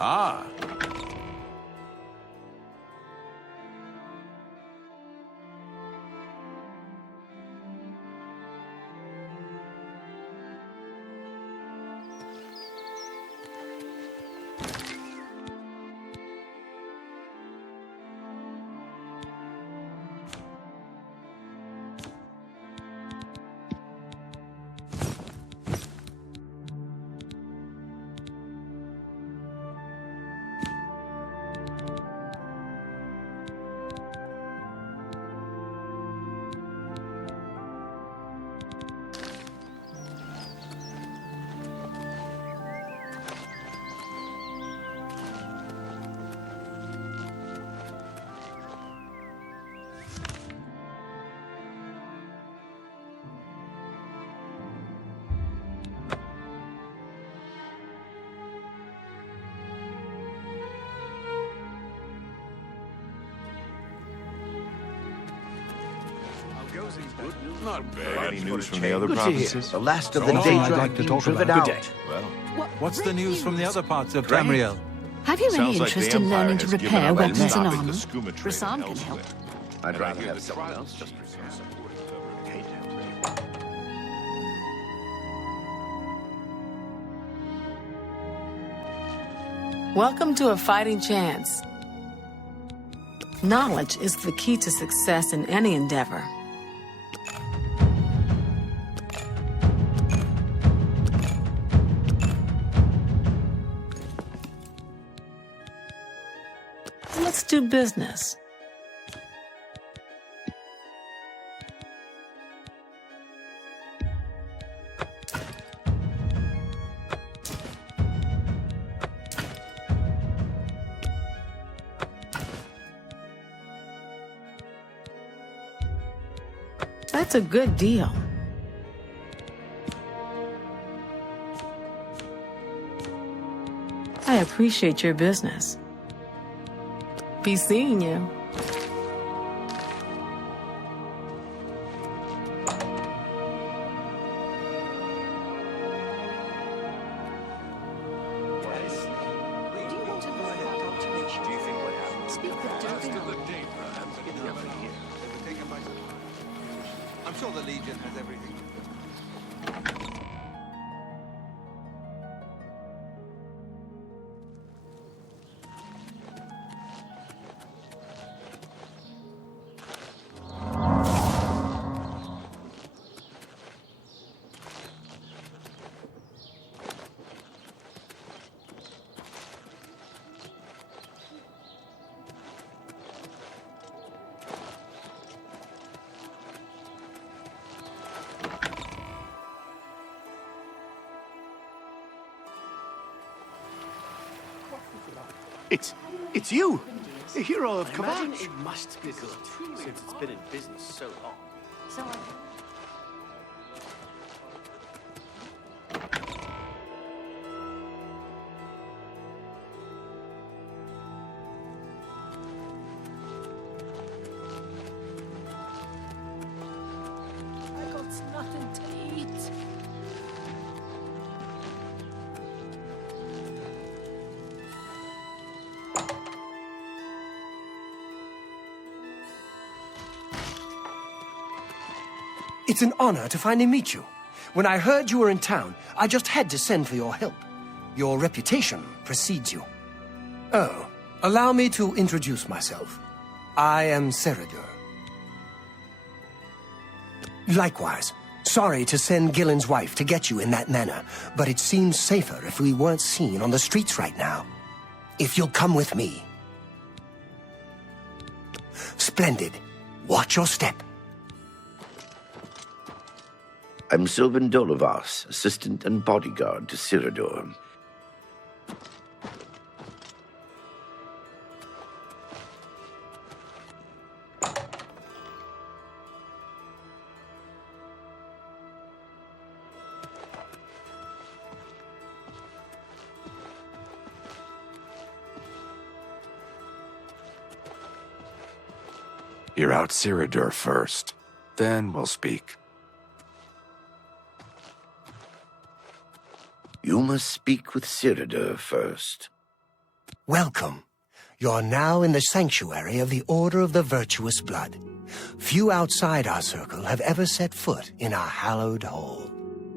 Ah. Not bad. Any news from the other Good to hear. provinces? The last of the Oh, Daedra I'd like to talk driven about out. it. Well, What's the news from the other parts of Great. Tamriel? Have you any sounds like interest the in Empire learning to has given repair up on weapons and stopping armor? the skooma trade Rasan can elsewhere. help. I'd And I rather hear have the someone trials else just Welcome to A Fighting Chance. Knowledge is the key to success in any endeavor. Let's do business. That's a good deal. I appreciate your business. Be seeing you. I'm sure the Legion has everything. It's you! The hero of Imagine Kavach! it must be good, since it's been in business so long. So I got nothing to eat. It's an honor to finally meet you. When I heard you were in town, I just had to send for your help. Your reputation precedes you. Oh, allow me to introduce myself. I am Ceridur. Likewise, sorry to send Gillen's wife to get you in that manner, but it seems safer if we weren't seen on the streets right now. If you'll come with me. Splendid. Watch your step. I'm Sylvan Dolovas, assistant and bodyguard to Ceridur. Hear out Ceridur first. Then we'll speak. You must speak with Ceridur first. welcome. You're now in the sanctuary of the Order of the Virtuous Blood. Few outside our circle have ever set foot in our hallowed hall.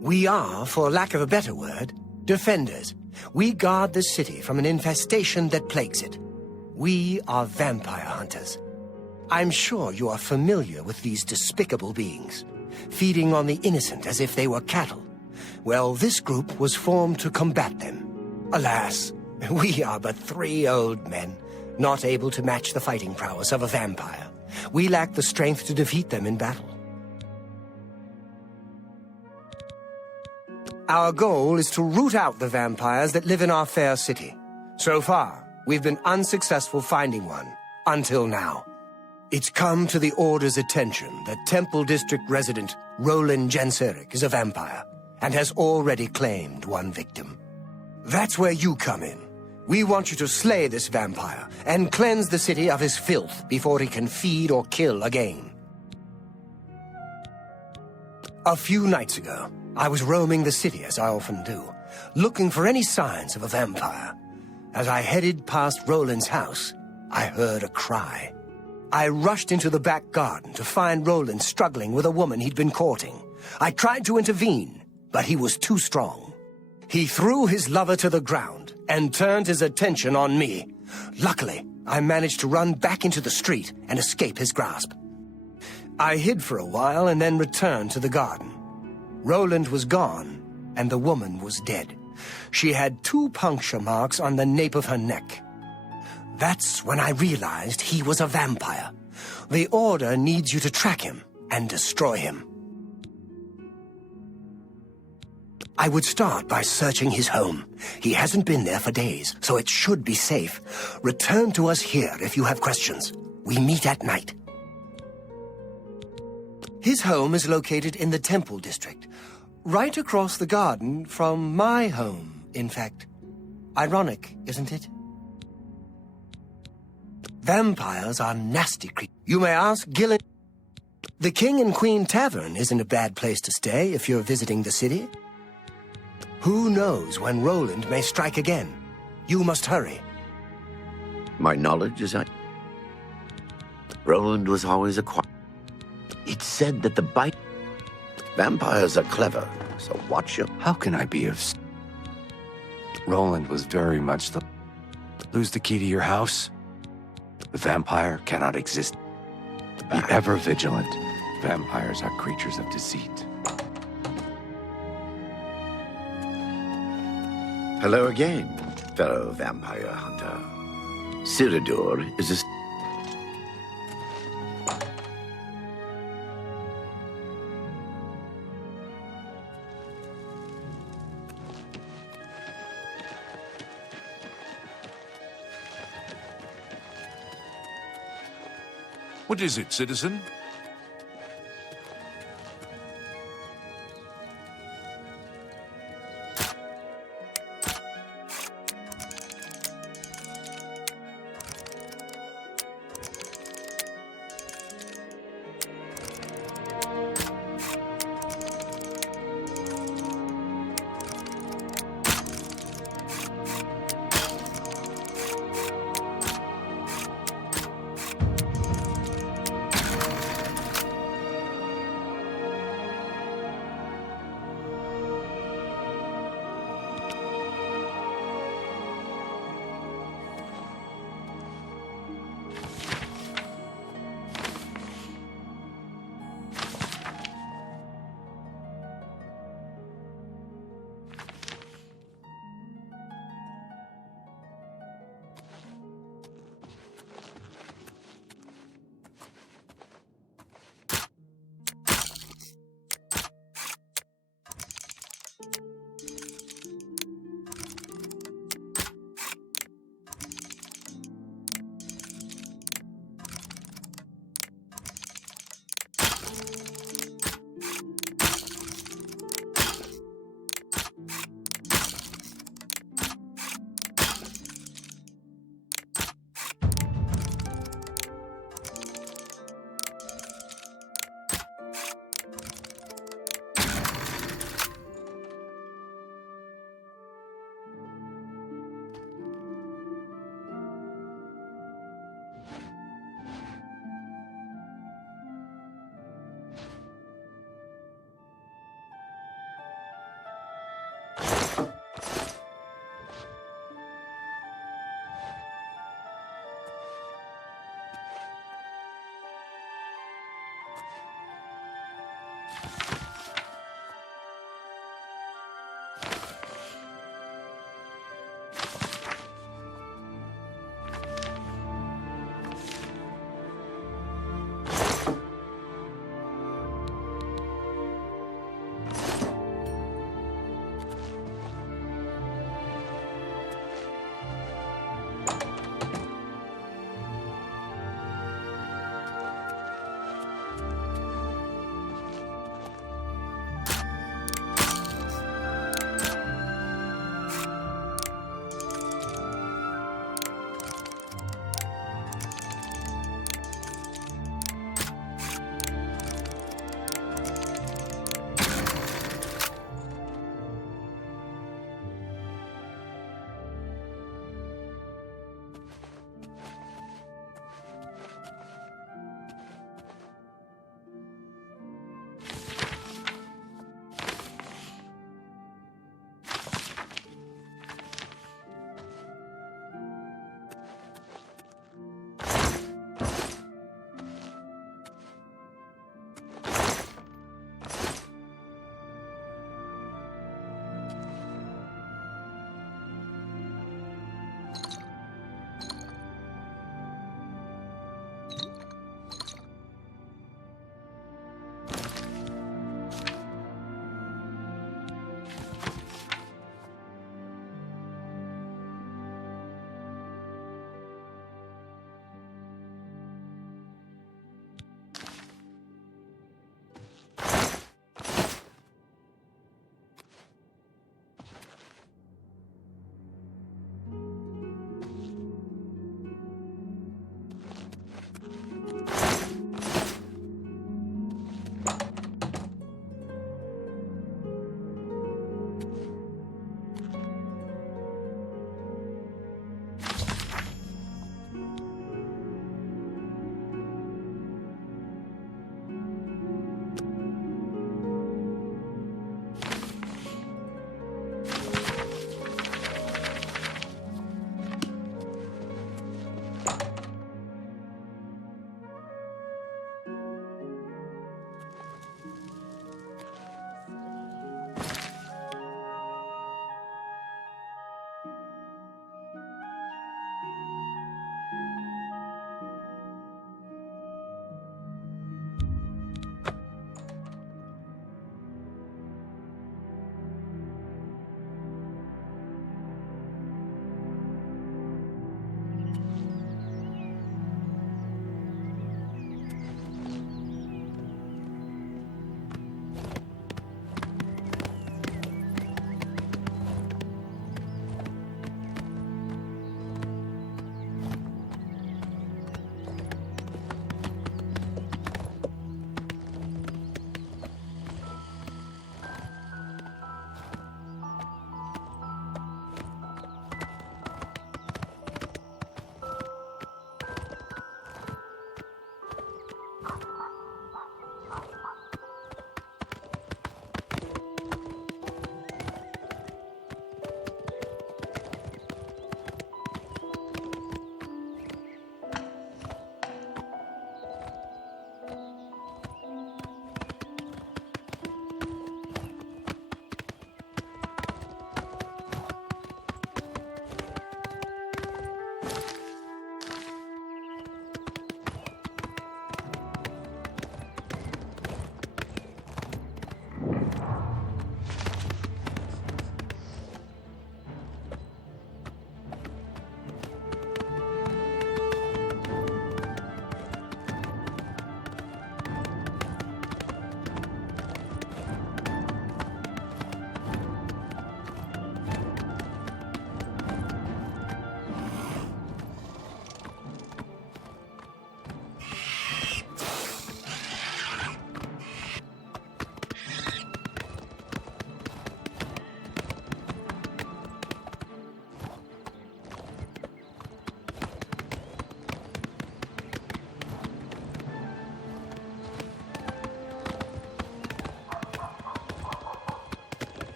We are, for lack of a better word, defenders. We guard the city from an infestation that plagues it. We are vampire hunters. I'm sure you are familiar with these despicable beings, feeding on the innocent as if they were cattle. Well, this group was formed to combat them. Alas, we are but 3 old men, not able to match the fighting prowess of a vampire. We lack the strength to defeat them in battle. Our goal is to root out the vampires that live in our fair city. So far, we've been unsuccessful finding one, until now. It's come to the Order's attention that Temple District resident Roland Genseric is a vampire, and has already claimed one victim. That's where you come in. We want you to slay this vampire, and cleanse the city of his filth before he can feed or kill again. A few nights ago, I was roaming the city as I often do, looking for any signs of a vampire. As I headed past Roland's house, I heard a cry. I rushed into the back garden to find Roland struggling with a woman he'd been courting. I tried to intervene, but he was too strong. He threw his lover to the ground and turned his attention on me. Luckily, I managed to run back into the street and escape his grasp. I hid for a while and then returned to the garden. Roland was gone, and the woman was dead. She had 2 puncture marks on the nape of her neck. That's when I realized he was a vampire. The Order needs you to track him and destroy him. I would start by searching his home. He hasn't been there for days, so it should be safe. Return to us here if you have questions. We meet at night. His home is located in the Temple District, right across the garden from my home, in fact. Ironic, isn't it? Vampires are nasty creatures. You may ask Gillen. The King and Queen Tavern isn't a bad place to stay if you're visiting the city. Who knows when Roland may strike again? You must hurry. My knowledge is Roland was always a quiet. It's said that the bite... Vampires are clever, so watch him. How can I be of... Roland was very much the... Lose the key to your house? The vampire cannot exist. Be ever vigilant. Vampires are creatures of deceit. Hello again, fellow vampire hunter. Cyrodiil is a... What is it, citizen?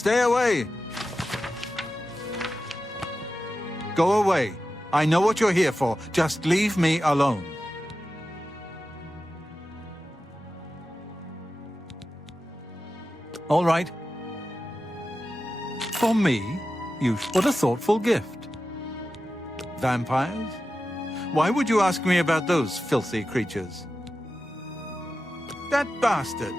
Stay away! Go away. I know what you're here for. Just leave me alone. All right. For me, what a thoughtful gift. Vampires? Why would you ask me about those filthy creatures? That bastard!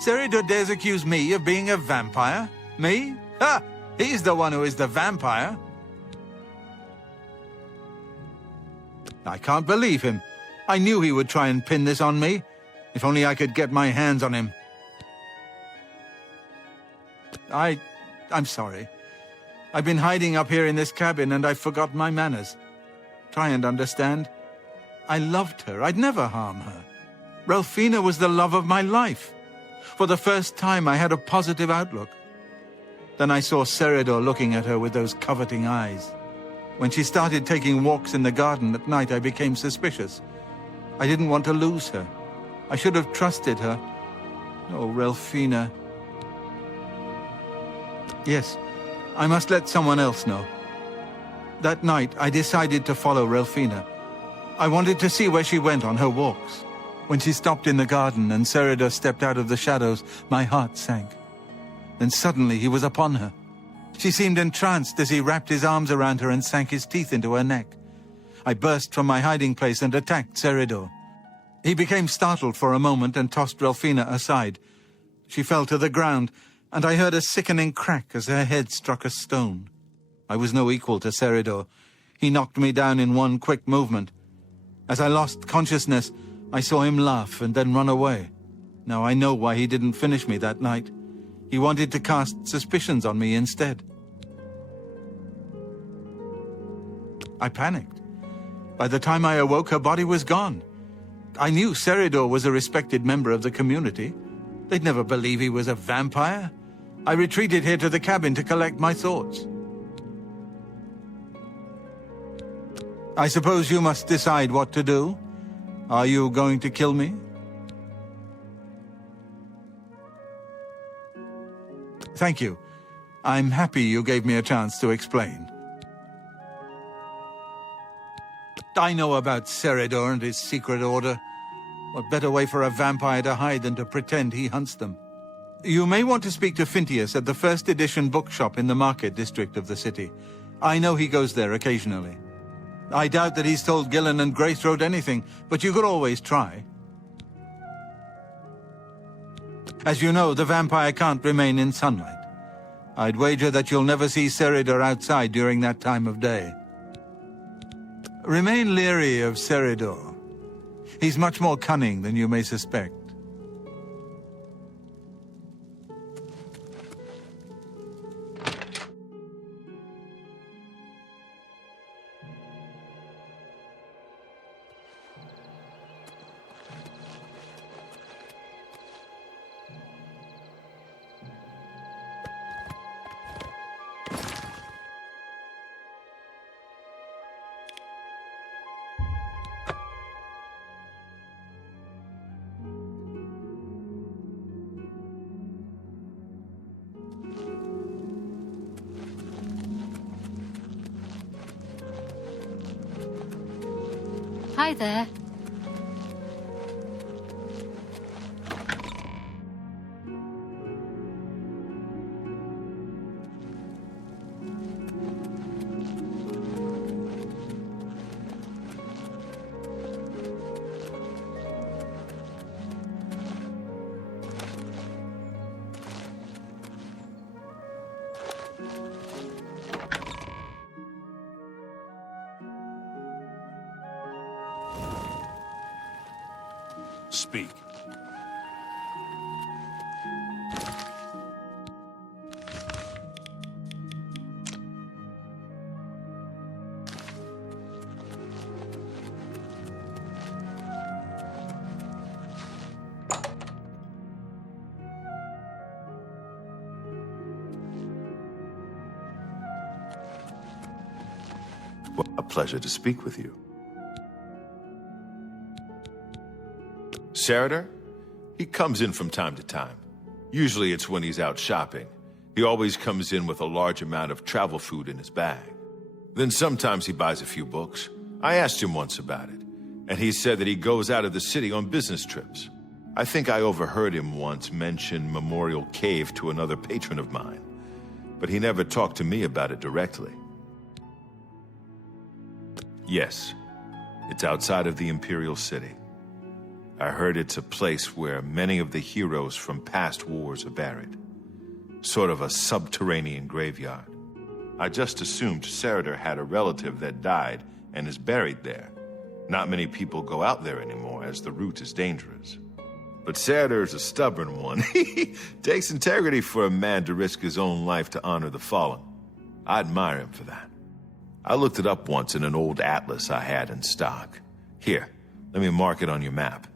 Seridor dares accuse me of being a vampire? Me? Ha! He's the one who is the vampire. I can't believe him. I knew he would try and pin this on me. If only I could get my hands on him. I'm sorry. I've been hiding up here in this cabin and I forgot my manners. Try and understand. I loved her. I'd never harm her. Ralphina was the love of my life. For the first time, I had a positive outlook. Then I saw Seridor looking at her with those coveting eyes. When she started taking walks in the garden at night, I became suspicious. I didn't want to lose her. I should have trusted her. Oh, Ralphina. Yes, I must let someone else know. That night, I decided to follow Ralphina. I wanted to see where she went on her walks. When she stopped in the garden and Seridor stepped out of the shadows, my heart sank. Then suddenly he was upon her. She seemed entranced as he wrapped his arms around her and sank his teeth into her neck. I burst from my hiding place and attacked Seridor. He became startled for a moment and tossed Ralphina aside. She fell to the ground, and I heard a sickening crack as her head struck a stone. I was no equal to Seridor. He knocked me down in one quick movement. As I lost consciousness, I saw him laugh and then run away. Now I know why he didn't finish me that night. He wanted to cast suspicions on me instead. I panicked. By the time I awoke, her body was gone. I knew Seridor was a respected member of the community. They'd never believe he was a vampire. I retreated here to the cabin to collect my thoughts. I suppose you must decide what to do. Are you going to kill me? Thank you. I'm happy you gave me a chance to explain. I know about Seridor and his secret order. What better way for a vampire to hide than to pretend he hunts them? You may want to speak to Phintius at the first edition bookshop in the market district of the city. I know he goes there occasionally. I doubt that he's told Gillen and Greythroat anything, but you could always try. As you know, the vampire can't remain in sunlight. I'd wager that you'll never see Seridor outside during that time of day. Remain leery of Seridor. He's much more cunning than you may suspect. Hi there. Speak. Well, a pleasure to speak with you. Seridor? He comes in from time to time. Usually it's when he's out shopping. He always comes in with a large amount of travel food in his bag. Then sometimes he buys a few books. I asked him once about it, and he said that he goes out of the city on business trips. I think I overheard him once mention Memorial Cave to another patron of mine, but he never talked to me about it directly. Yes, it's outside of the Imperial City. I heard it's a place where many of the heroes from past wars are buried. Sort of a subterranean graveyard. I just assumed Sarader had a relative that died and is buried there. Not many people go out there anymore, as the route is dangerous. But Sarader's a stubborn one. He takes integrity for a man to risk his own life to honor the fallen. I admire him for that. I looked it up once in an old atlas I had in stock. Here, let me mark it on your map.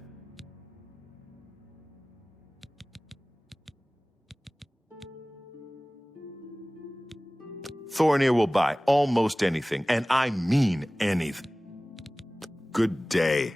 Thornir will buy almost anything, and I mean anything. Good day.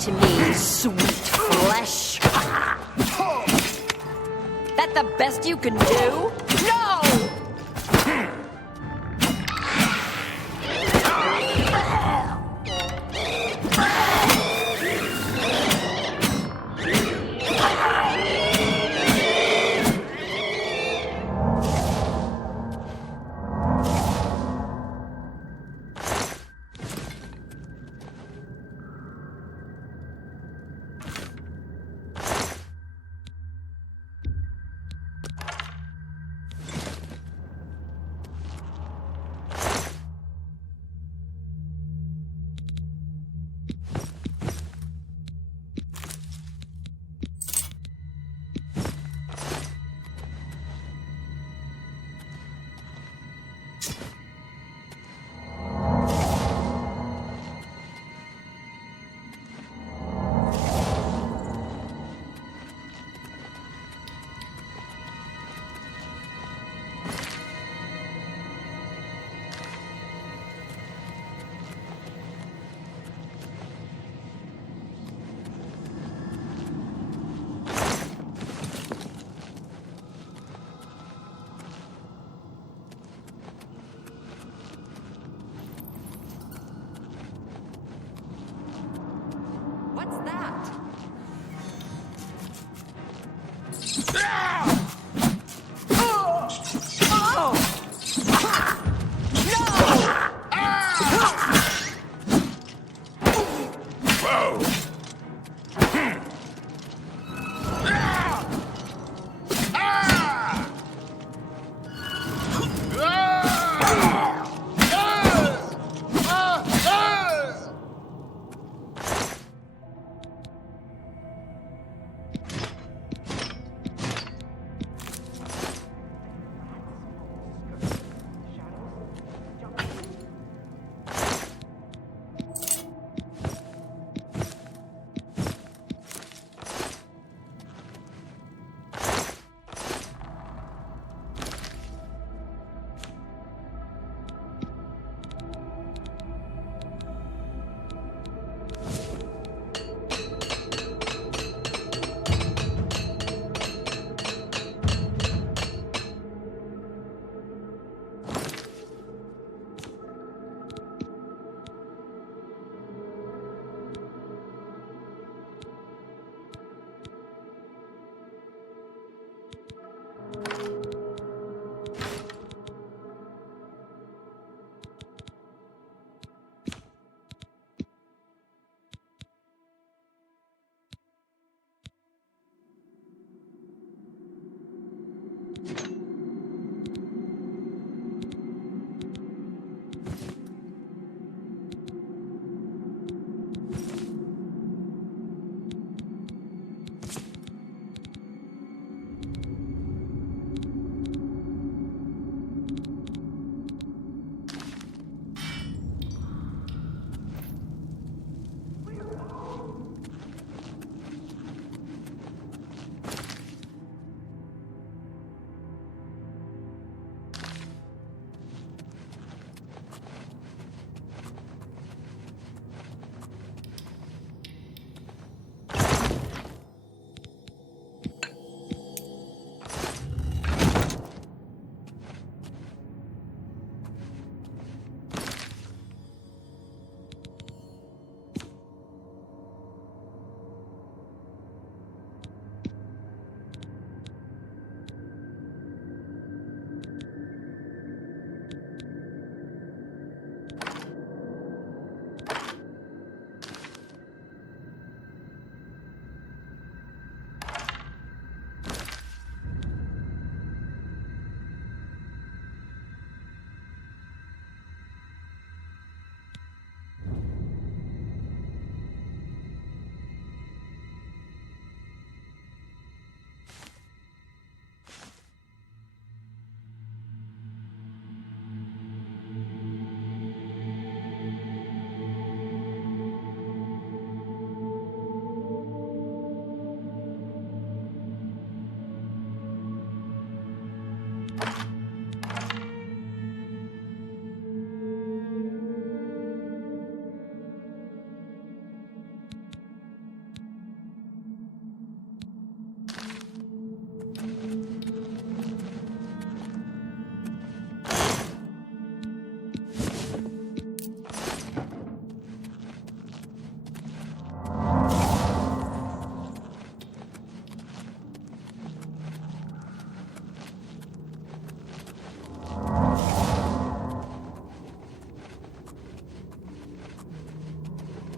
To me, sweet flesh. That the best you can do? No!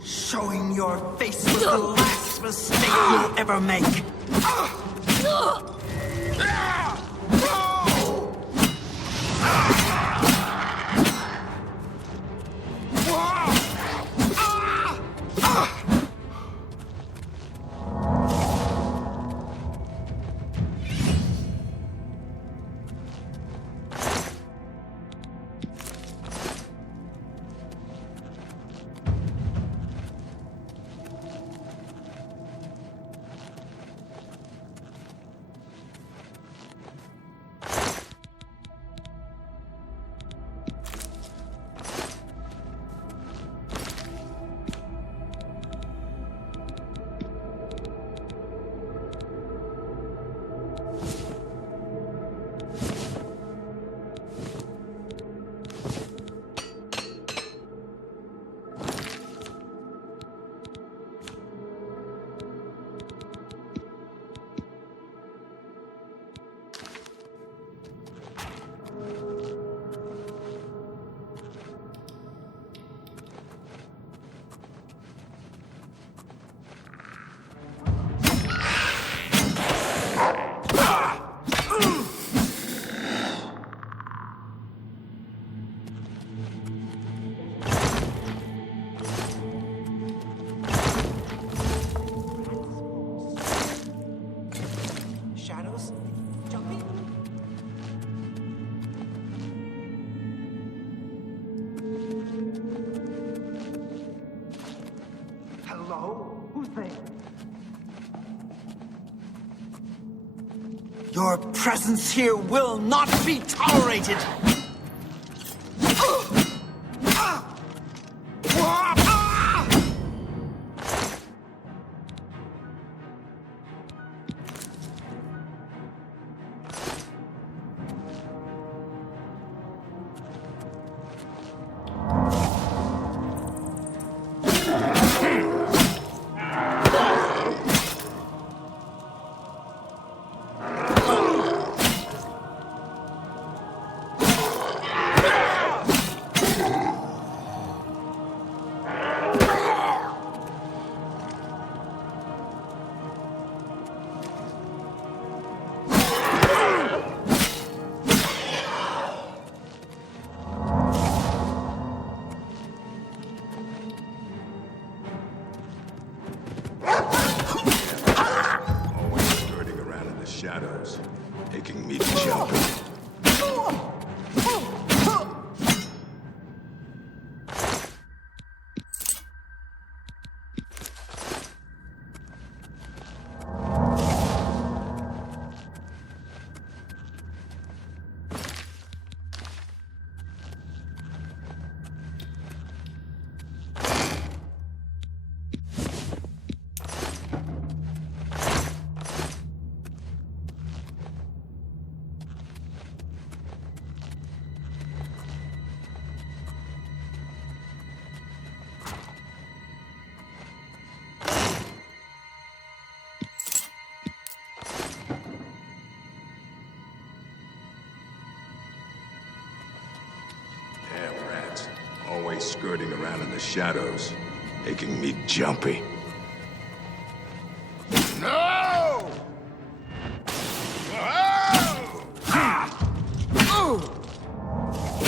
Showing your face was the last mistake you'll ever make. Your presence here will not be tolerated! Shadows, making me jump. Always skirting around in the shadows, making me jumpy. No! Whoa!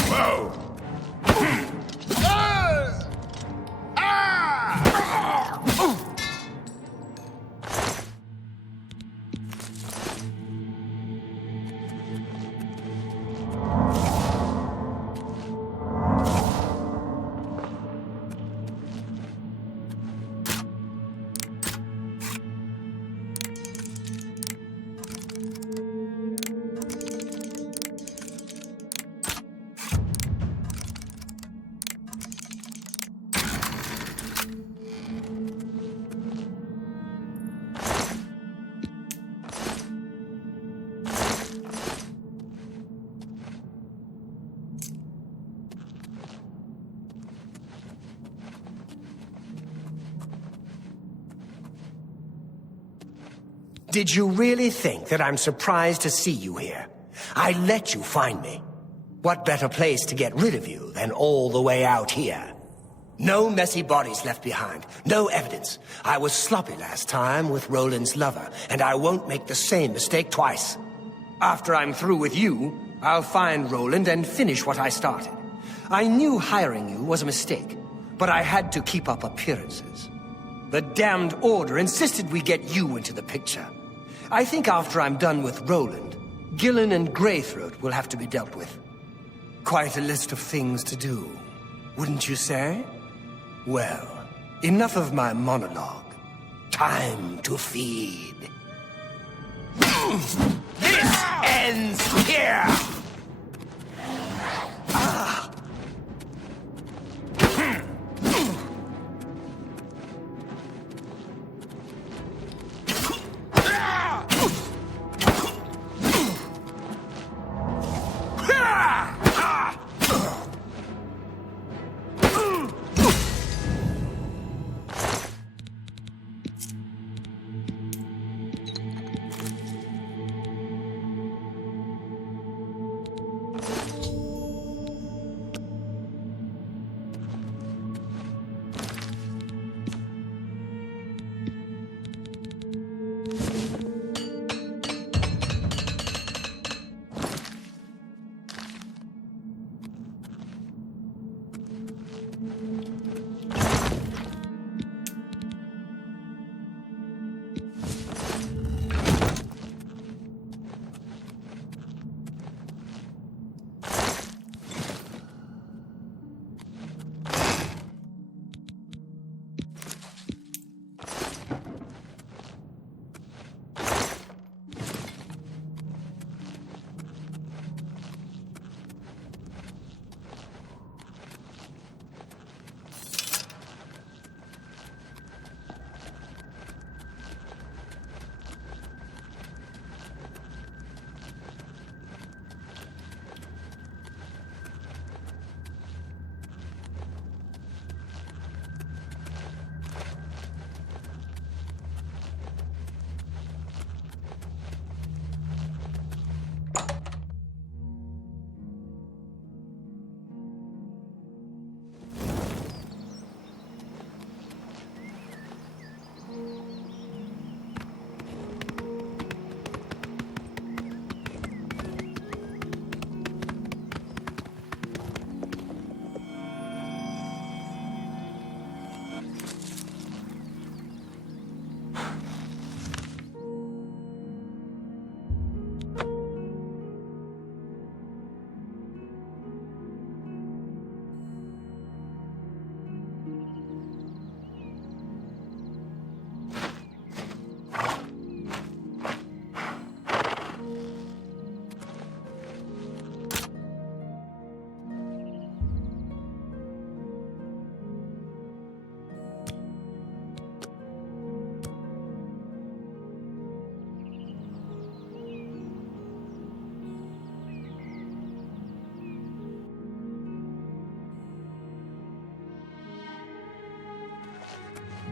Whoa! Did you really think that I'm surprised to see you here? I let you find me. What better place to get rid of you than all the way out here? No messy bodies left behind, no evidence. I was sloppy last time with Roland's lover, and I won't make the same mistake twice. After I'm through with you, I'll find Roland and finish what I started. I knew hiring you was a mistake, but I had to keep up appearances. The damned Order insisted we get you into the picture. I think after I'm done with Roland, Gillen and Greythroat will have to be dealt with. Quite a list of things to do, wouldn't you say? Well, enough of my monologue. Time to feed. This ends here!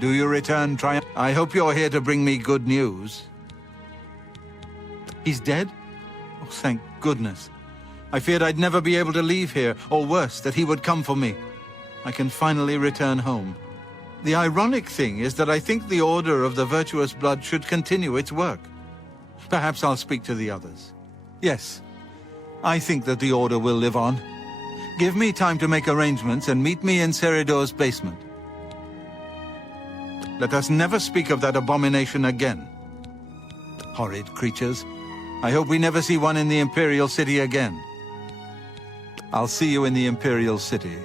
Do you return triumph? I hope you're here to bring me good news. He's dead? Oh, thank goodness. I feared I'd never be able to leave here, or worse, that he would come for me. I can finally return home. The ironic thing is that I think the Order of the Virtuous Blood should continue its work. Perhaps I'll speak to the others. Yes, I think that the Order will live on. Give me time to make arrangements and meet me in Seridor's basement. Let us never speak of that abomination again. Horrid creatures. I hope we never see one in the Imperial City again. I'll see you in the Imperial City.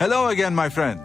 Hello again, my friend.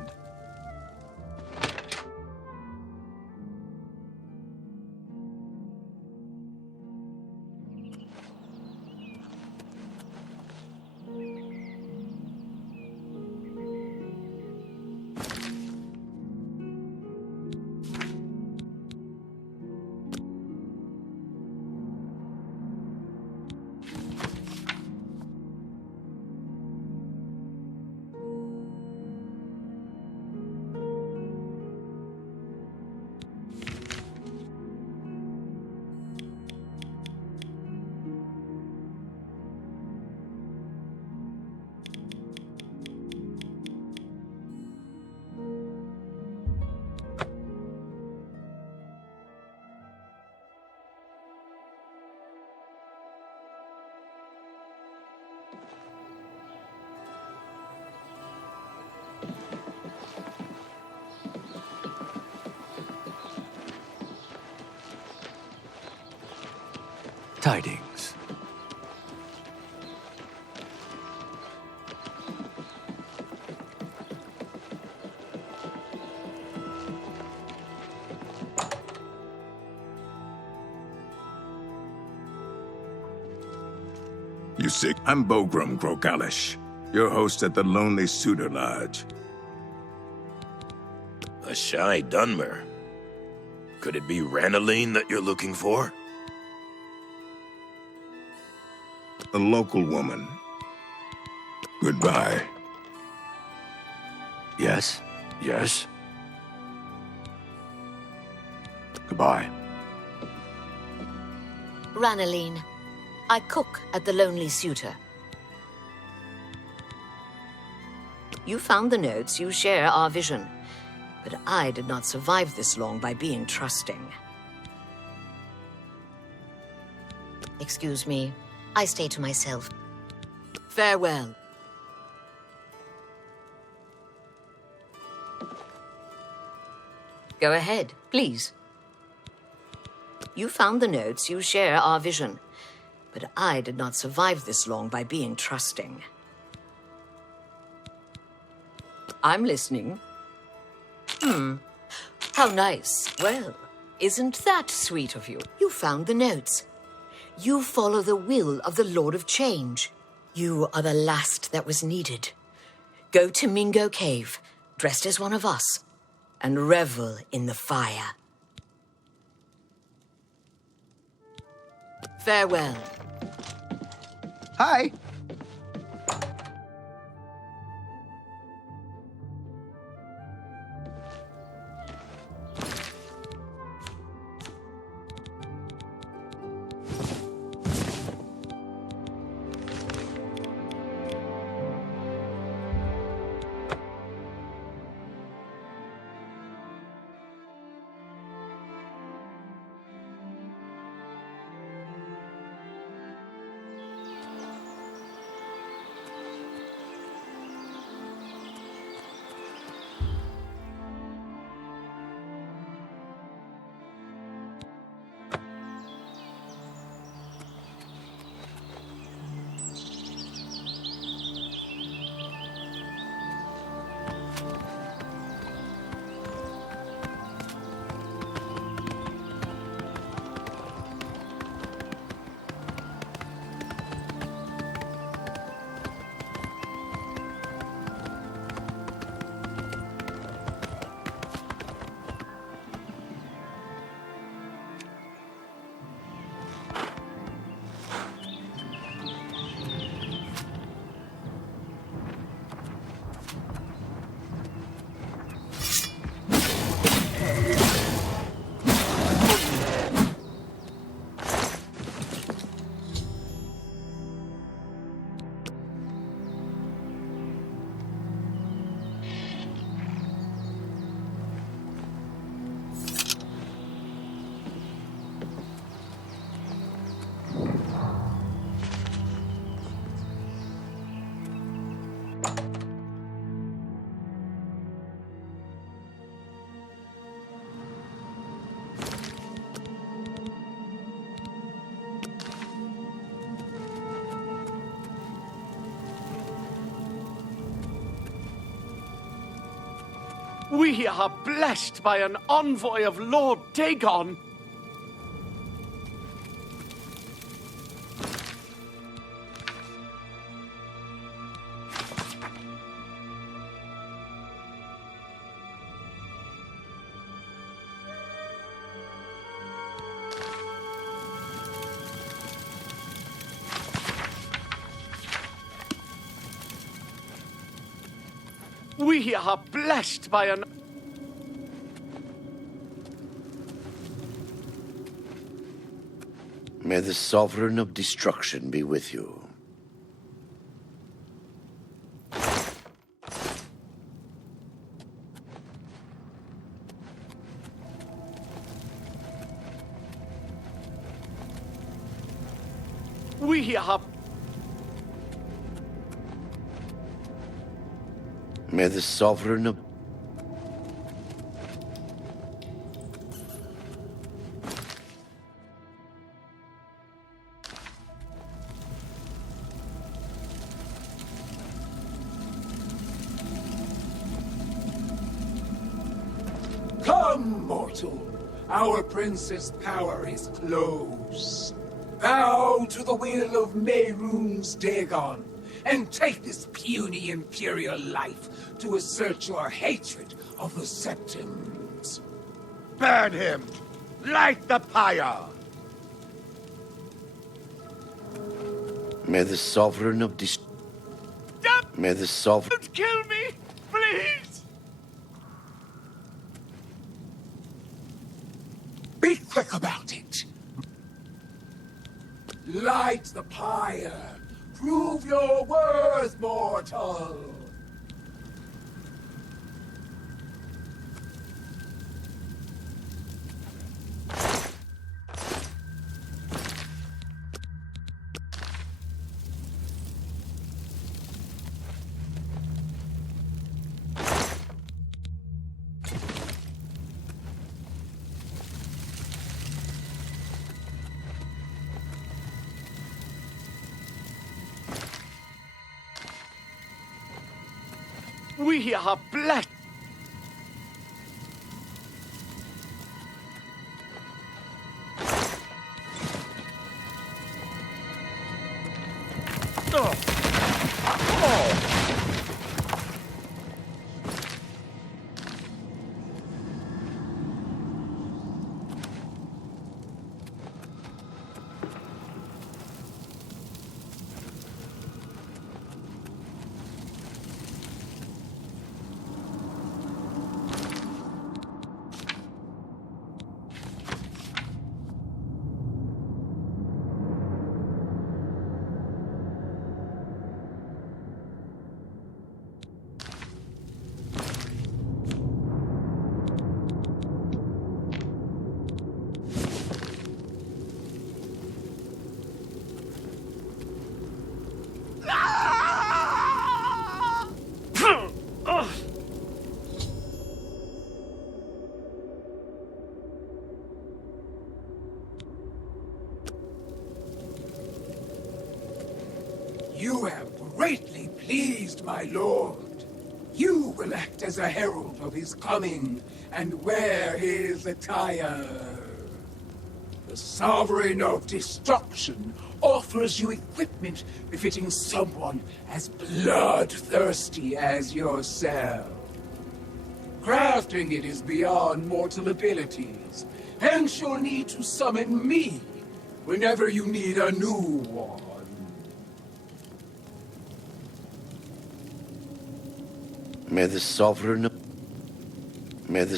Tidings. You sick? I'm Bogram Grogalish, your host at the Lonely Suitor Lodge. A shy Dunmer. Could it be Ranaline that you're looking for? A local woman. Goodbye. Yes? Yes? Goodbye. Ranaline, I cook at the Lonely Suitor. You found the notes, you share our vision. But I did not survive this long by being trusting. Excuse me, I stay to myself. Farewell. Go ahead, please. You found the notes, you share our vision. But I did not survive this long by being trusting. I'm listening. How nice. Well, isn't that sweet of you? You found the notes. You follow the will of the Lord of Change. You are the last that was needed. Go to Mingo Cave, dressed as one of us, and revel in the fire. Farewell. Hi. We are blessed by an envoy of Lord Dagon. We are blessed by an... May the Sovereign of Destruction be with you. We are... May the Sovereign of... Come, mortal. Our prince's power is close. Bow to the will of Mehrunes Dagon, and take this puny imperial life to assert your hatred of the Septons. Burn him! Light the pyre! May the Sovereign of May the Sovereign... Don't kill me, please! Be quick about it. Light the pyre. Prove your worth, mortal. We are blessed. You have greatly pleased my lord. You will act as a herald of his coming and wear his attire. The Sovereign of Destruction offers you equipment befitting someone as bloodthirsty as yourself. Crafting it is beyond mortal abilities, hence you'll need to summon me whenever you need a new one. May the Sovereign... May the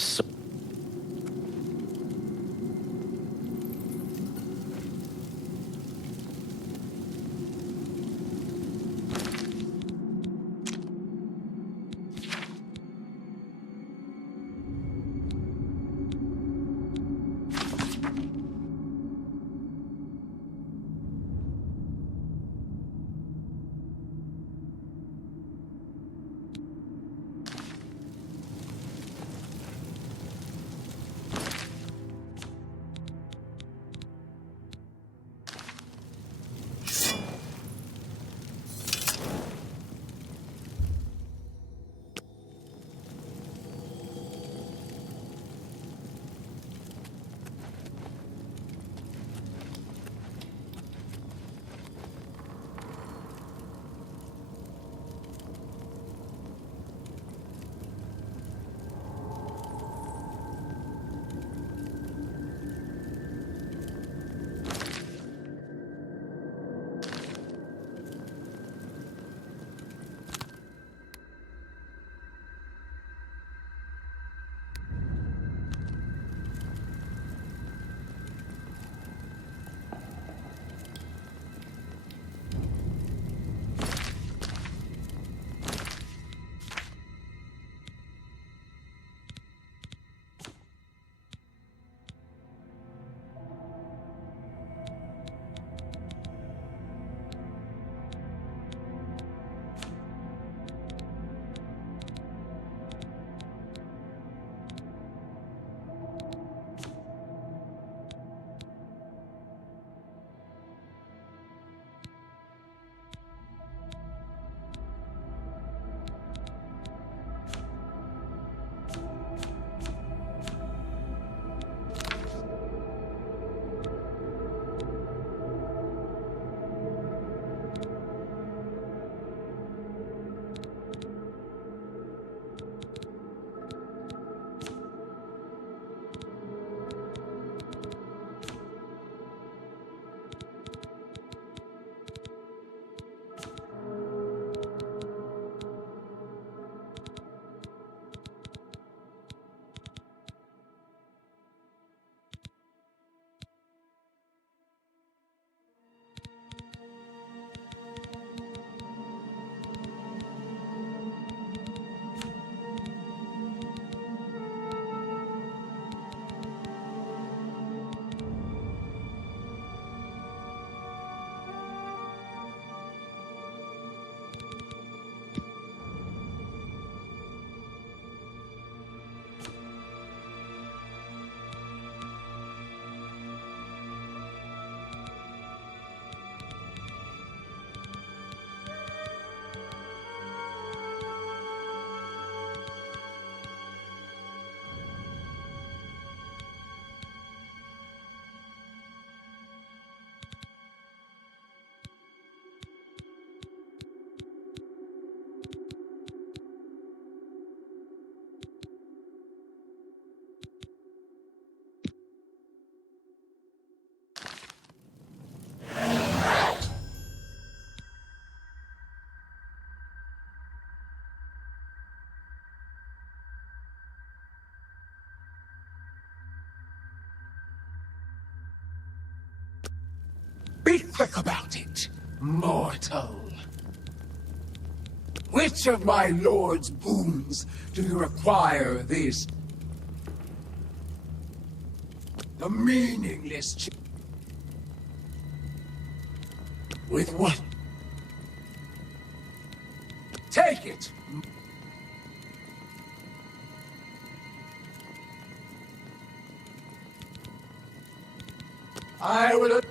Be quick about it, mortal. Which of my lord's boons do you require this? The meaningless with what? Take it! I will...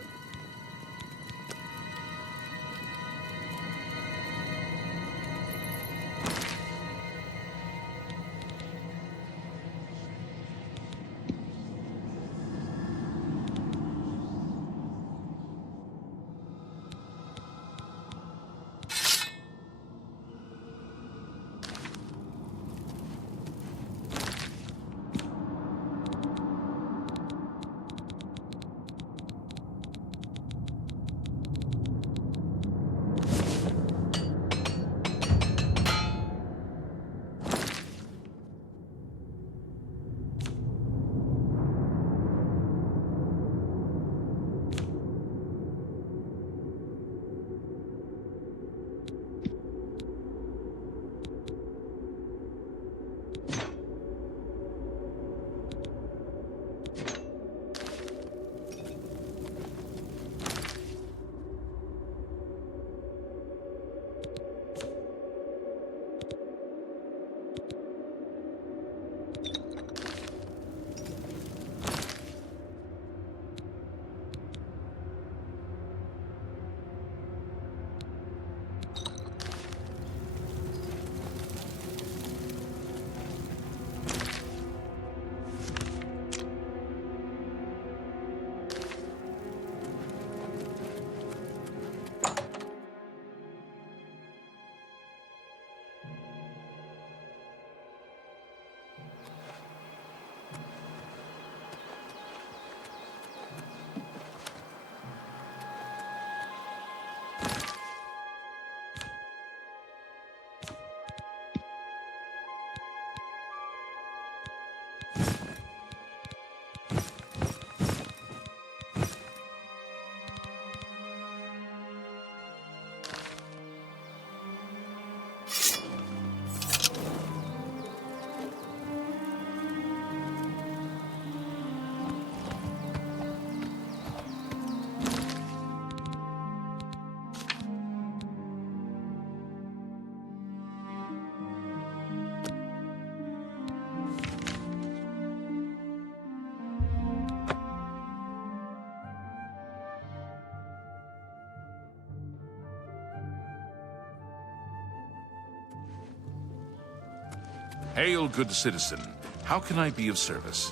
Hail, good citizen. How can I be of service?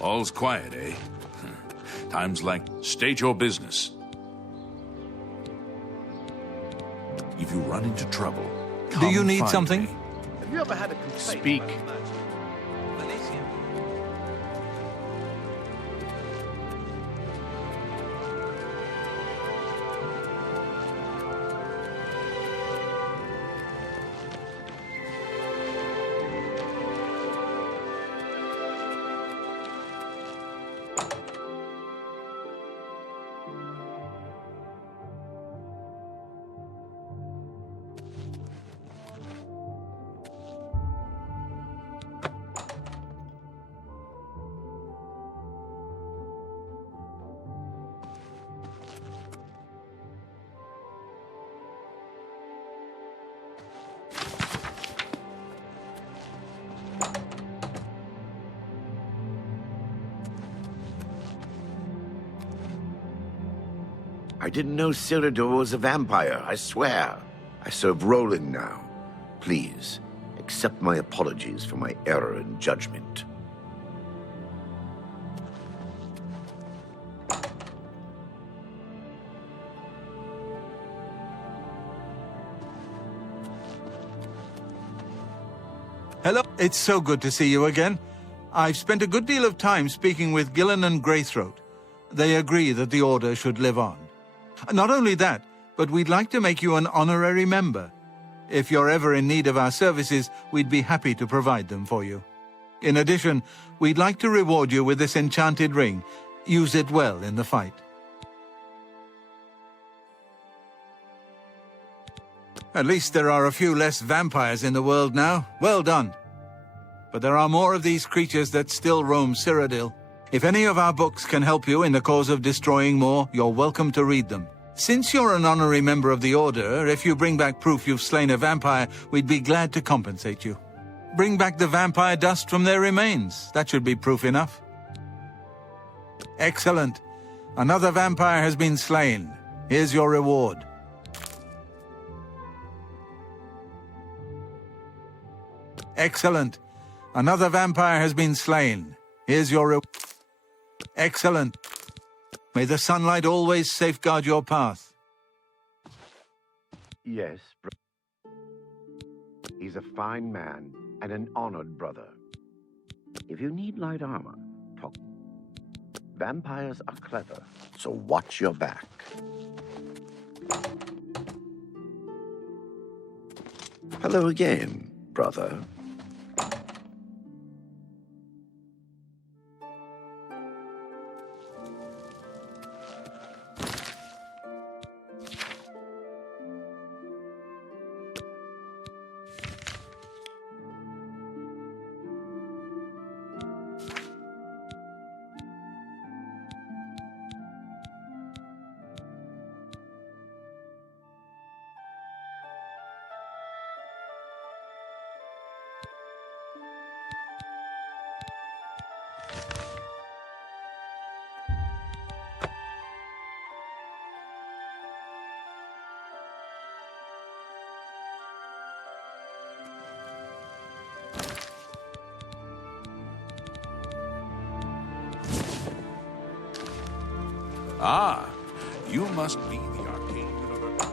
All's quiet, eh? Times like, state your business. If you run into trouble, do you need find something? me. Have you ever had a complaint? Speak. I didn't know Cyrodiil was a vampire, I swear. I serve Roland now. Please, accept my apologies for my error in judgment. Hello. It's so good to see you again. I've spent a good deal of time speaking with Gillen and Greythroat. They agree that the Order should live on. Not only that, but we'd like to make you an honorary member. If you're ever in need of our services, we'd be happy to provide them for you. In addition, we'd like to reward you with this enchanted ring. Use it well in the fight. At least there are a few less vampires in the world now. Well done. But there are more of these creatures that still roam Cyrodiil. If any of our books can help you in the cause of destroying more, you're welcome to read them. Since you're an honorary member of the Order, if you bring back proof you've slain a vampire, we'd be glad to compensate you. Bring back the vampire dust from their remains. That should be proof enough. Excellent. Another vampire has been slain. Here's your reward. Excellent. Another vampire has been slain. Here's your reward. Excellent. May the sunlight always safeguard your path. Yes, he's a fine man and an honored brother. If you need light armor, talk. Vampires are clever, so watch your back. Hello again, brother. Ah, you must be the arcane universe.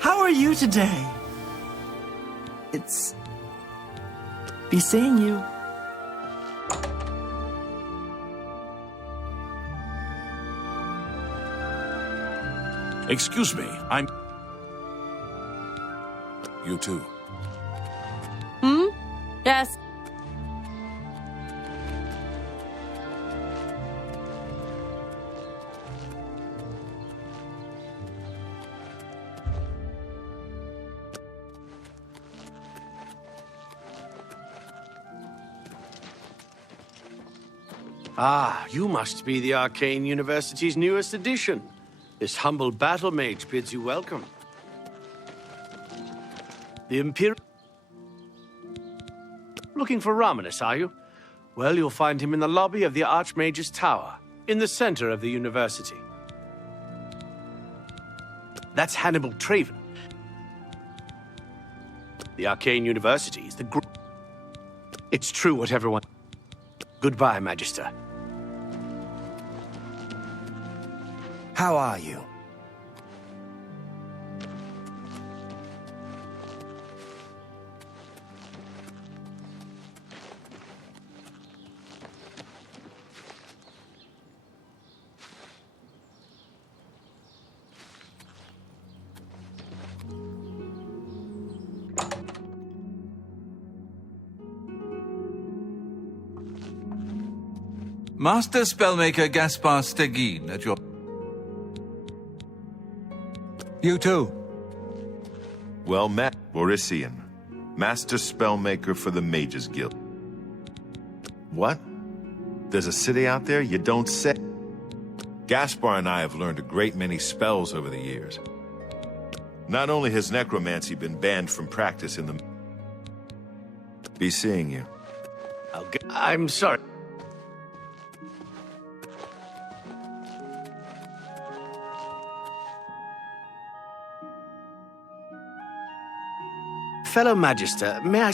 How are you today? It's... be seeing you. Excuse me, I'm... You too. Hmm? Yes. Ah, you must be the Arcane University's newest addition. This humble battle mage bids you welcome. The Imperial... Looking for Raminus, are you? Well, you'll find him in the lobby of the Archmage's Tower, in the center of the university. That's Hannibal Traven. The Arcane University is the It's true what everyone... Goodbye, Magister. How are you? Master Spellmaker Gaspar Stegin at your... You too. Well met, Borisian. Master Spellmaker for the Mages Guild. What? There's a city out there you don't say? Gaspar and I have learned a great many spells over the years. Not only has necromancy been banned from practice in the... Be seeing you. I'm sorry. Fellow Magister, may I...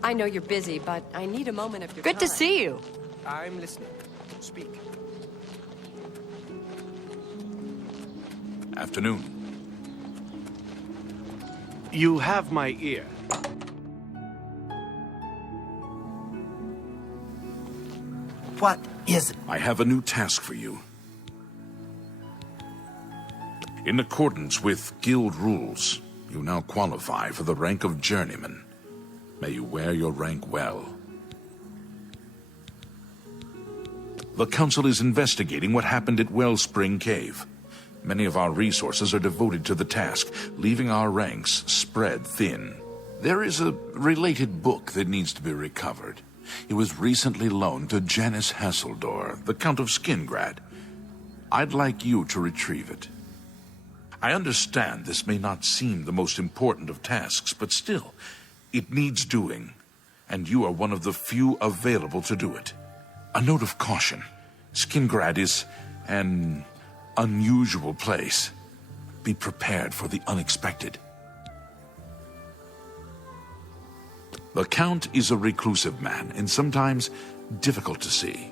I know you're busy, but I need a moment of your time. Good to see you. I'm listening. Speak. Afternoon. You have my ear. What is it? I have a new task for you. In accordance with guild rules, you now qualify for the rank of journeyman. May you wear your rank well. The Council is investigating what happened at Wellspring Cave. Many of our resources are devoted to the task, leaving our ranks spread thin. There is a related book that needs to be recovered. It was recently loaned to Janice Hasseldor, the Count of Skingrad. I'd like you to retrieve it. I understand this may not seem the most important of tasks, but still, it needs doing, and you are one of the few available to do it. A note of caution. Skingrad is an unusual place. Be prepared for the unexpected. The Count is a reclusive man, and sometimes difficult to see.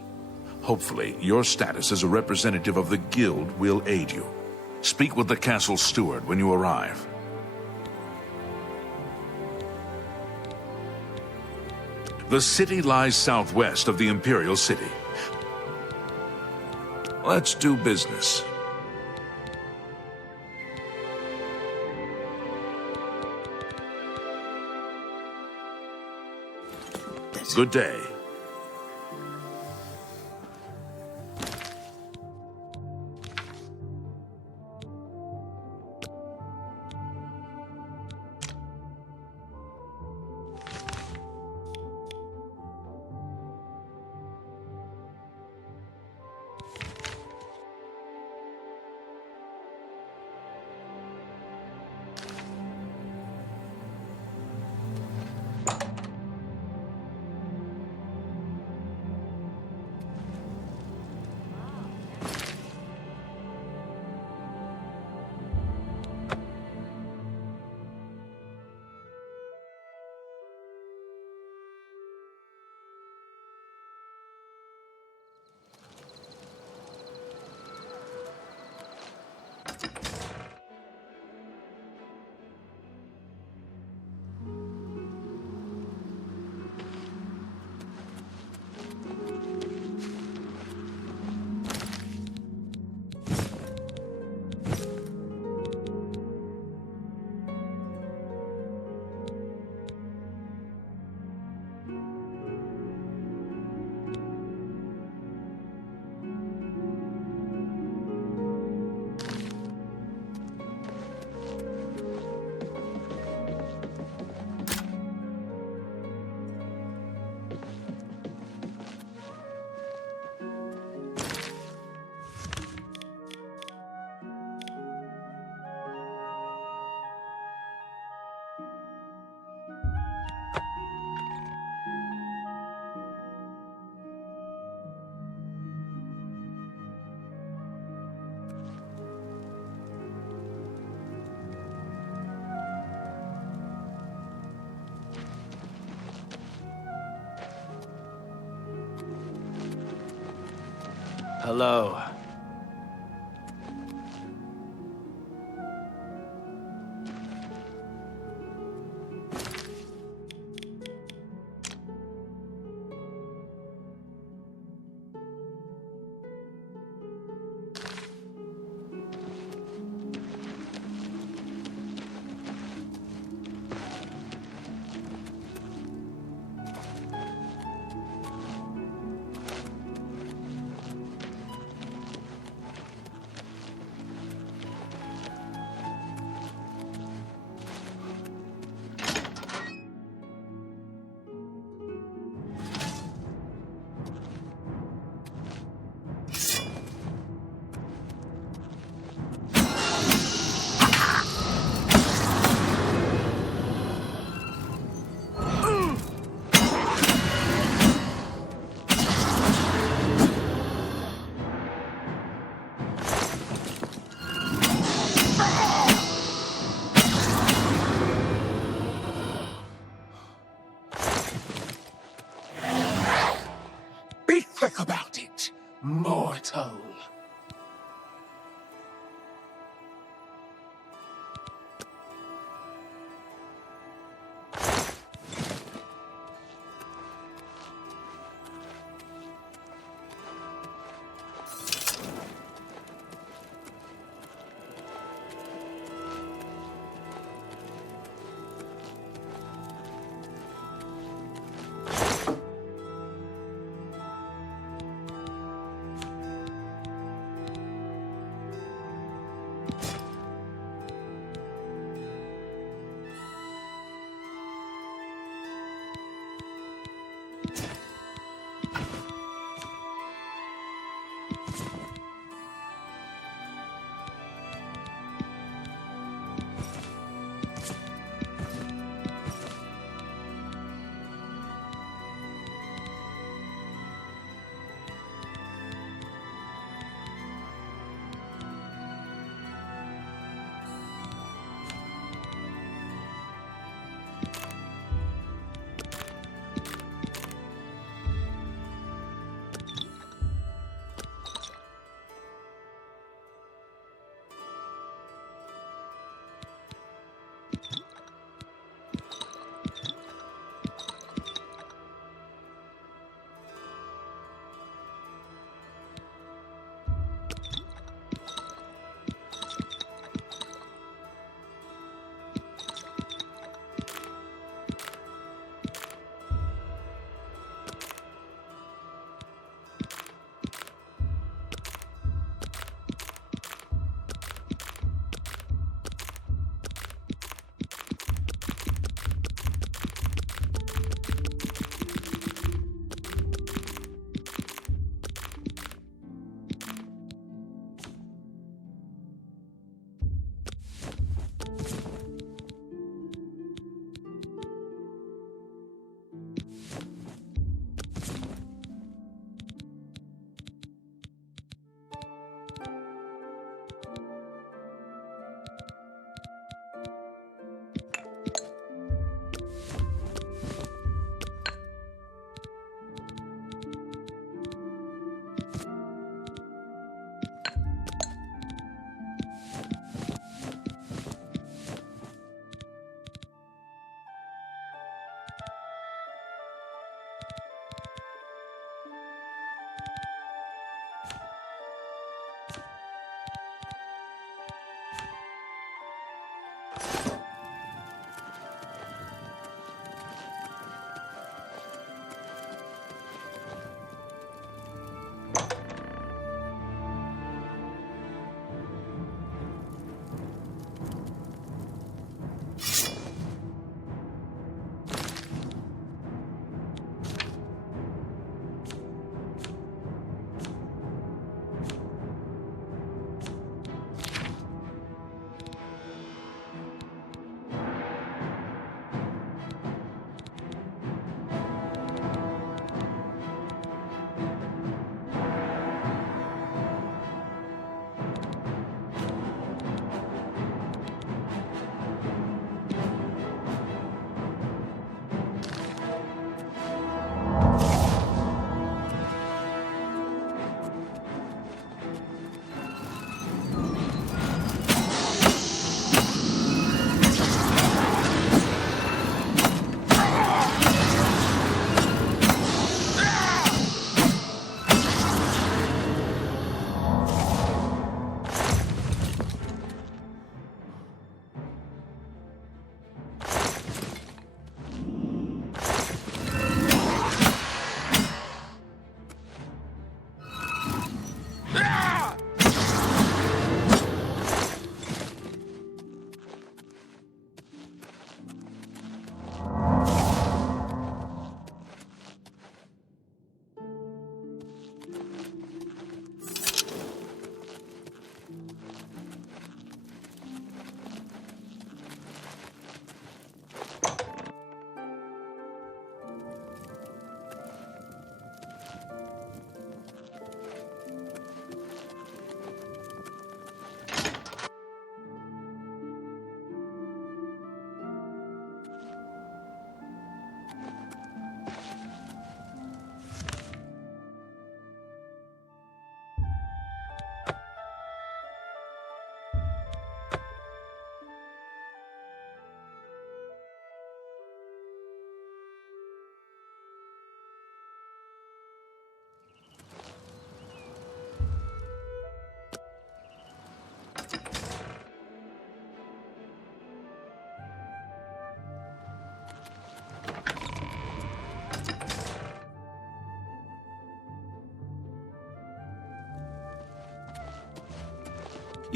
Hopefully, your status as a representative of the Guild will aid you. Speak with the castle steward when you arrive. The city lies southwest of the Imperial City. Let's do business. Good day. Hello.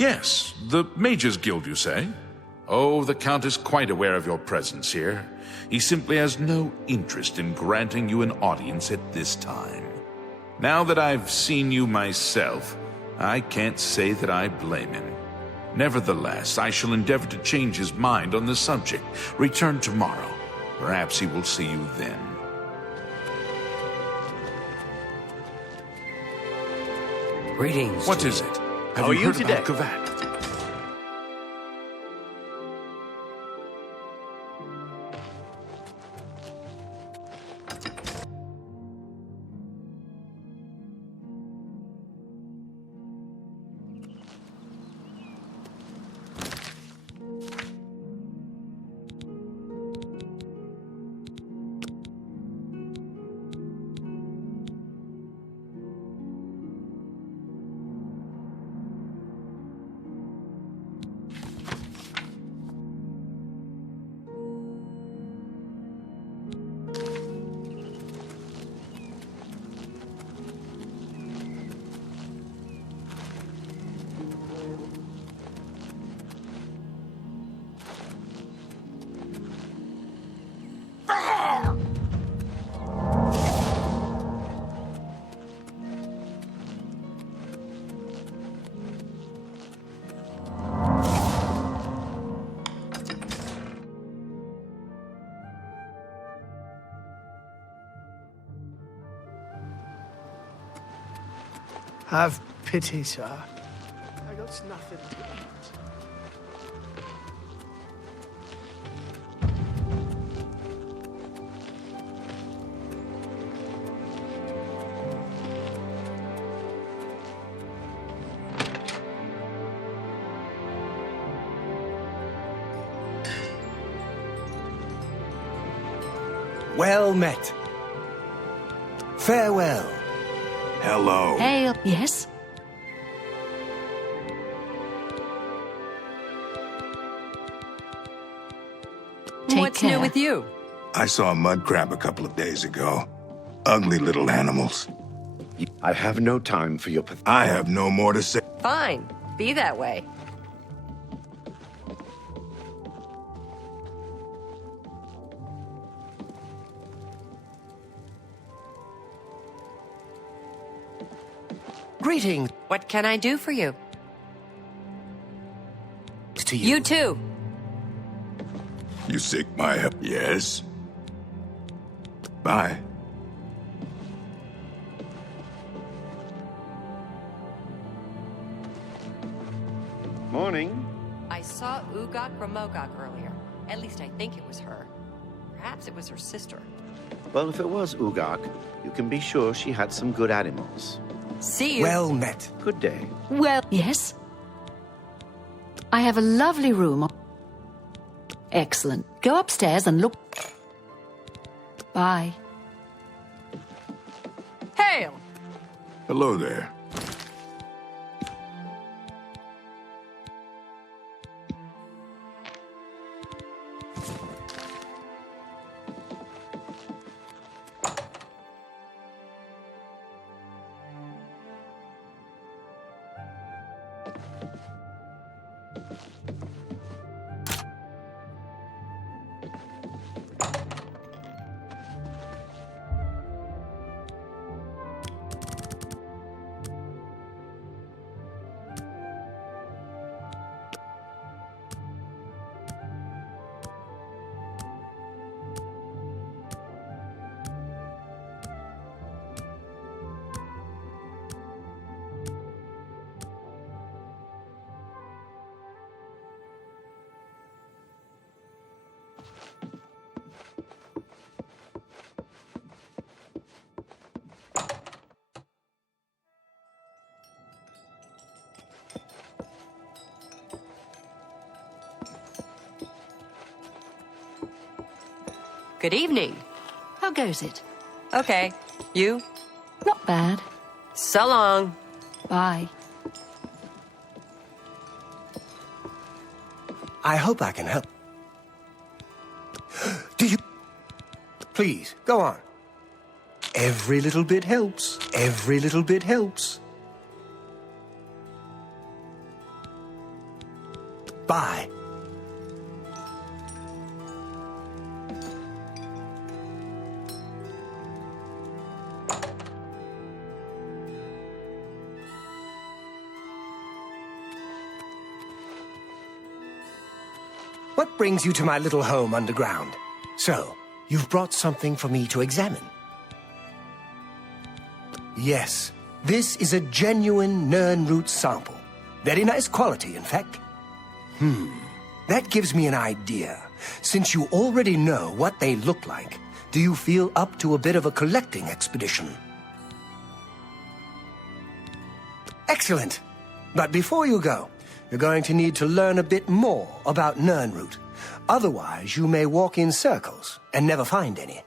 Yes, the Mages Guild, you say? Oh, the Count is quite aware of your presence here. He simply has no interest in granting you an audience at this time. Now that I've seen you myself, I can't say that I blame him. Nevertheless, I shall endeavor to change his mind on the subject. Return tomorrow. Perhaps he will see you then. Greetings. What is it? Have How are you you heard today? about Kavat? Have pity, sir. I got nothing to eat. Well met. Farewell. Hello. Hail. Yes? What's new with you? I saw a mud crab a couple of days ago. Ugly little animals. I have no time for your... I have no more to say. Fine. Be that way. Greetings. What can I do for you? To you. You too. You seek my help? Yes. Bye. Morning. I saw Ugok Ramogok earlier. At least I think it was her. Perhaps it was her sister. Well, if it was Ugok, you can be sure she had some good animals. See you. Well met. Good day. Well, yes? I have a lovely room. Excellent. Go upstairs and look. Bye. Hail! Hello there. Good evening. How goes it? Okay. You? Not bad. So long. Bye. I hope I can help. Do you... Please, go on. Every little bit helps. Every little bit helps. Bye. What brings you to my little home underground? So, you've brought something for me to examine. Yes, this is a genuine Nirnroot sample. Very nice quality, in fact. That gives me an idea. Since you already know what they look like, do you feel up to a bit of a collecting expedition? Excellent. But before you go, you're going to need to learn a bit more about Nirnroot. Otherwise, you may walk in circles and never find any.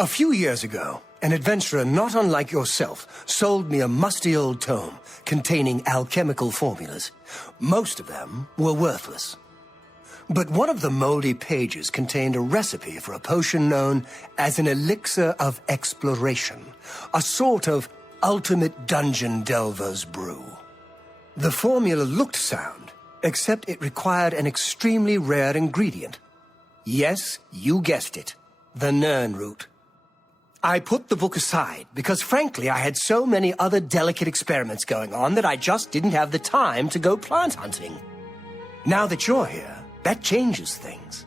A few years ago, an adventurer not unlike yourself sold me a musty old tome containing alchemical formulas. Most of them were worthless. But one of the moldy pages contained a recipe for a potion known as an elixir of exploration, a sort of ultimate dungeon delver's brew. The formula looked sound, except it required an extremely rare ingredient. Yes, you guessed it, the Nirnroot. I put the book aside because, frankly, I had so many other delicate experiments going on that I just didn't have the time to go plant hunting. Now that you're here, that changes things.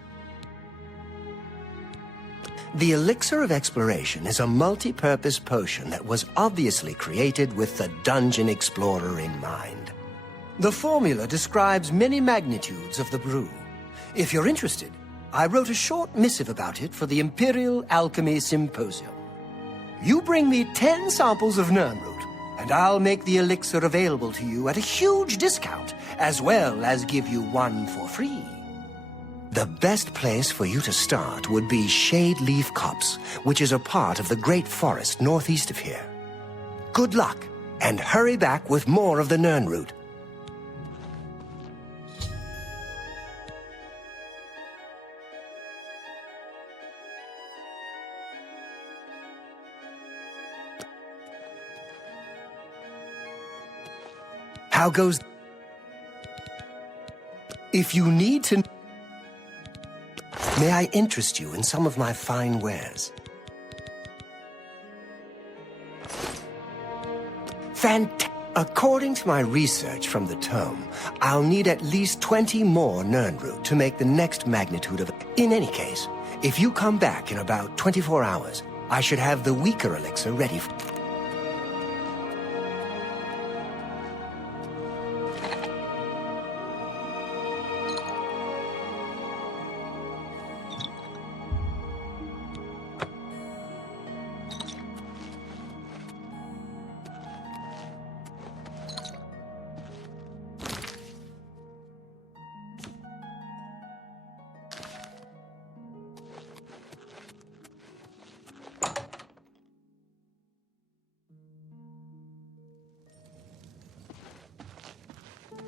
The Elixir of Exploration is a multi-purpose potion that was obviously created with the dungeon explorer in mind. The formula describes many magnitudes of the brew. If you're interested, I wrote a short missive about it for the Imperial Alchemy Symposium. You bring me 10 samples of Nirnroot, and I'll make the elixir available to you at a huge discount, as well as give you one for free. The best place for you to start would be Shade Leaf Copse, which is a part of the Great Forest northeast of here. Good luck, and hurry back with more of the Nern route. How goes... If you need to... May I interest you in some of my fine wares? According to my research from the tome, I'll need at least 20 more Nernroot to make the next magnitude of... In any case, if you come back in about 24 hours, I should have the weaker elixir ready for...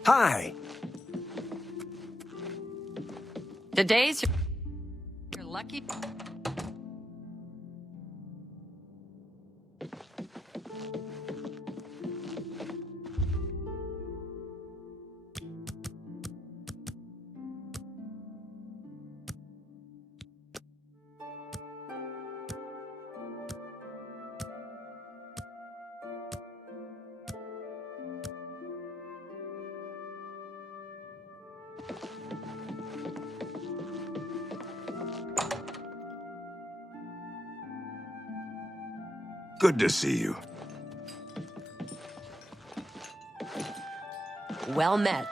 Hi. Today's your lucky... Good to see you. Well met.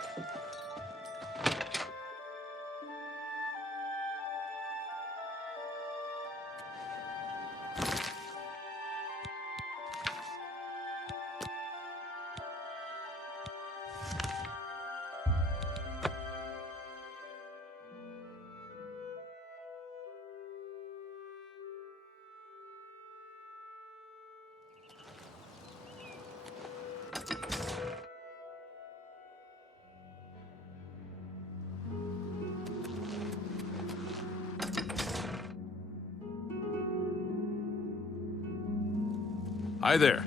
Hi there.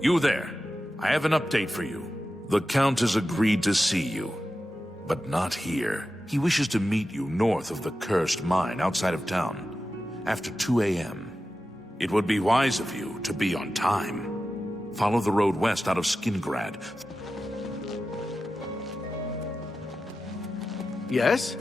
You there. I have an update for you. The Count has agreed to see you, but not here. He wishes to meet you north of the cursed mine outside of town, after 2 a.m. It would be wise of you to be on time. Follow the road west out of Skingrad. Yes?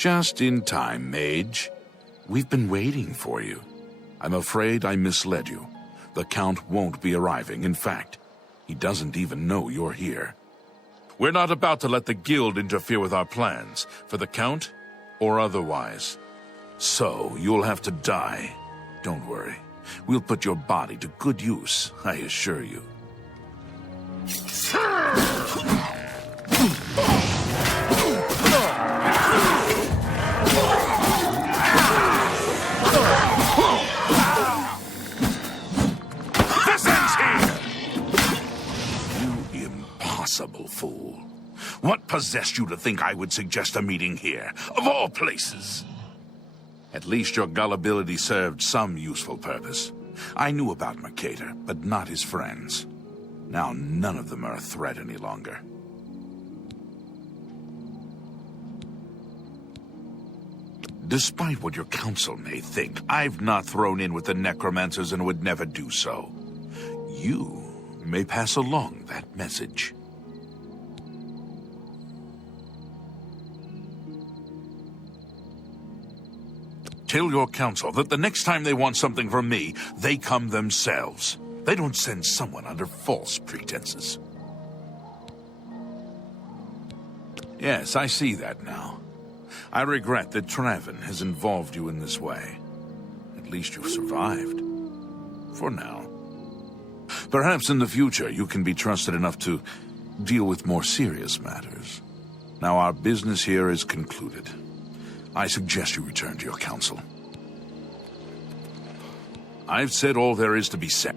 Just in time, mage. We've been waiting for you. I'm afraid I misled you. The Count won't be arriving. In fact, he doesn't even know you're here. We're not about to let the Guild interfere with our plans, for the Count or otherwise. So, you'll have to die. Don't worry. We'll put your body to good use, I assure you. Impossible, fool. What possessed you to think I would suggest a meeting here, of all places? At least your gullibility served some useful purpose. I knew about Mercator, but not his friends. Now none of them are a threat any longer. Despite what your council may think, I've not thrown in with the necromancers and would never do so. You may pass along that message. Tell your council that the next time they want something from me, they come themselves. They don't send someone under false pretenses. Yes, I see that now. I regret that Traven has involved you in this way. At least you've survived. For now. Perhaps in the future you can be trusted enough to deal with more serious matters. Now our business here is concluded. I suggest you return to your council. I've said all there is to be said.